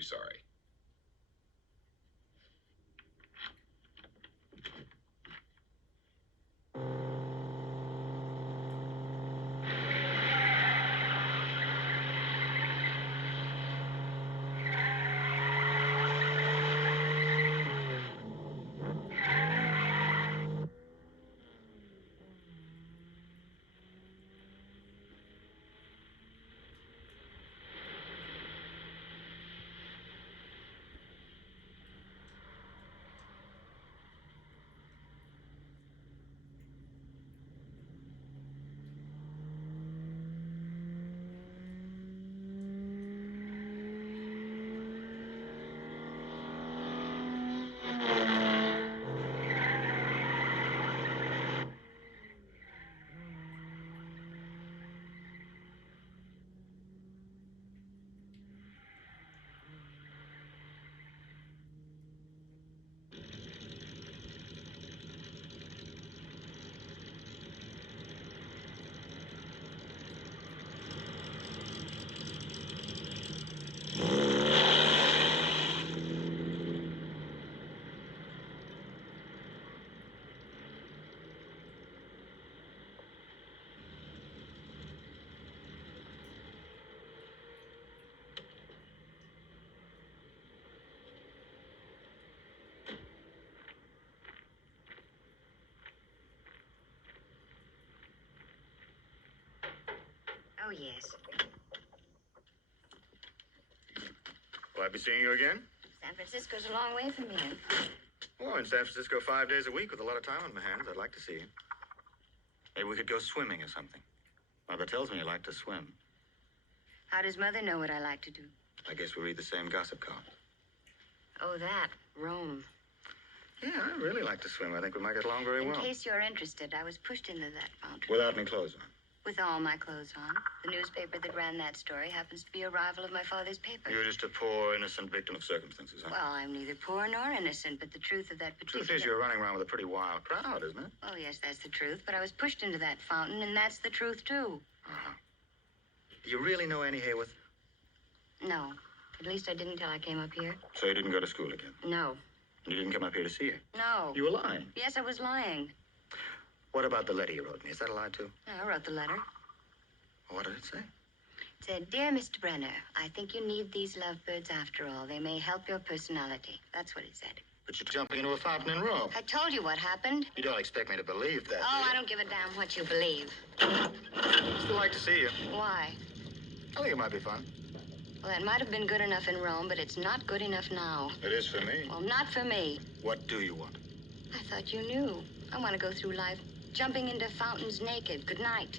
awfully sorry. Oh, yes. Will I be seeing you again? San Francisco's a long way from here. Oh, in San Francisco 5 days a week with a lot of time on my hands. I'd like to see you. Maybe we could go swimming or something. Mother tells me you like to swim. How does Mother know what I like to do? I guess we read the same gossip column. Oh, that. Rome. Yeah, I really like to swim. I think we might get along very well. In case you're interested, I was pushed into that fountain. Without any clothes on. With all my clothes on. The newspaper that ran that story happens to be a rival of my father's paper. You're just a poor, innocent victim of circumstances, huh? Well, I'm neither poor nor innocent, but the truth of that particular... Truth is, you're running around with a pretty wild crowd, isn't it? Oh, yes, that's the truth. But I was pushed into that fountain, and that's the truth, too. Uh-huh. Do you really know Annie Hayworth? No. At least I didn't till I came up here. So you didn't go to school again? No. And you didn't come up here to see her? No. You were lying. Yes, I was lying. What about the letter you wrote me? Is that a lie, too? I wrote the letter. What did it say? It said, "Dear Mr. Brenner, I think you need these lovebirds after all. They may help your personality." That's what it said. But you're jumping into a fountain in Rome. I told you what happened. You don't expect me to believe that, Oh, do you? I don't give a damn what you believe. Still like to see you. Why? I think it might be fun. Well, that might have been good enough in Rome, but it's not good enough now. It is for me. Well, not for me. What do you want? I thought you knew. I want to go through life jumping into fountains naked. Good night.